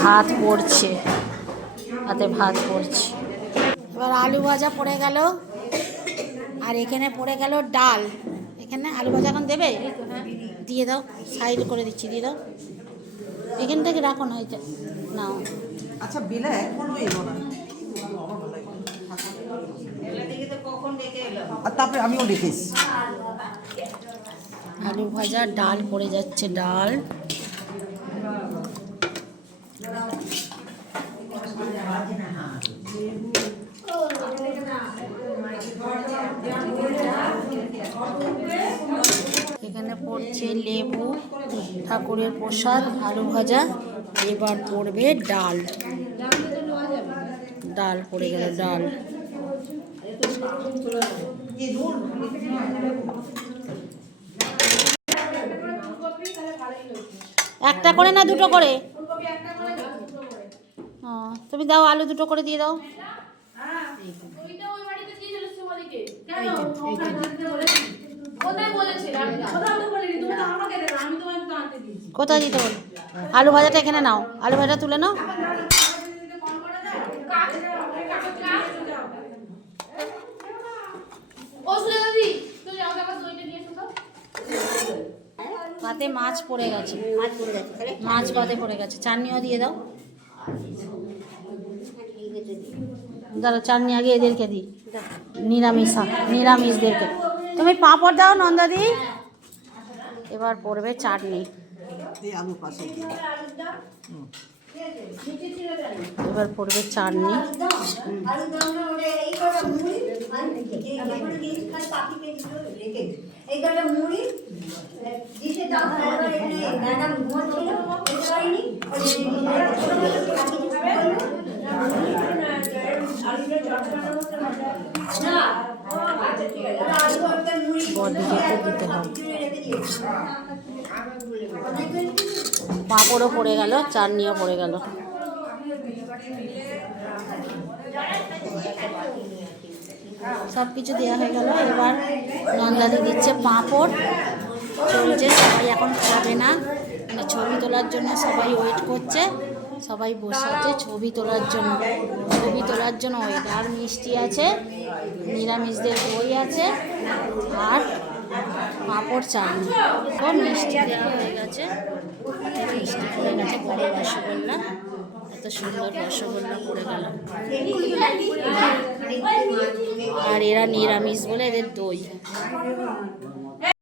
ভাত পড়ছে, হাতে ভাত পড়ছে। এবার আলু ভাজা পড়ে গেল, আর এখানে পড়ে গেল ডাল। এখানে আলু ভাজা এখন দেবে, দিয়ে দাও, সাইড করে দিচ্ছি, দিয়ে দাও। এখান থেকে রাখো না, এটা নাও। আচ্ছা বিলে আর তারপরে আমিও দেখেছি আলু ভাজা, ডাল পড়ে যাচ্ছে, ডাল। এখানে পড়ছে লেবু, ঠাকুরের প্রসাদ, আলু ভাজা। এবার পড়বে ডাল, ডাল পড়ে গেল, ডাল। একটা করে না দুটো করে? ও তুমি দাও, আলু দুটো করে দিয়ে দাও। কোথায় দিতে বলো? আলু ভাজাটা এখানে নাও, আলু ভাজা তুলে নাও। পাতে মাছ পড়ে গেছে, মাছ পাতে পড়ে গেছে, চাটনিও দিয়ে দাও। দাঁড়া, চাটনি আগে এদেরকে দিই, নিরামিষদেরকে। তুমি পাঁপড় দাও নন্দাদি। এবার পড়বে চাটনি, এবার পড়বে চাটনি। বড়দিকে দিতে হবে। পাঁপড়ও পড়ে গেল, চাটনিও পড়ে গেল। সব কিছু দেওয়া হয়ে গেল। এবার নন্দাদি দিচ্ছে পাঁপড়, চলছে। সবাই এখন খাবে না, মানে ছবি তোলার জন্য সবাই ওয়েট করছে, সবাই বসে আছে ছবি তোলার জন্য, ছবি তোলার জন্য ওয়েট। আর মিষ্টি আছে, নিরামিষদের দই আছে, আর পাঁপড়, চাটনি। তো মিষ্টি দেওয়া হয়ে গেছে, মিষ্টি পড়ে গেছে, বড় রসগোল্লা, এত সুন্দর রসগোল্লা পড়ে গেল। আর এরা নিরামিষ বলে এদের দই।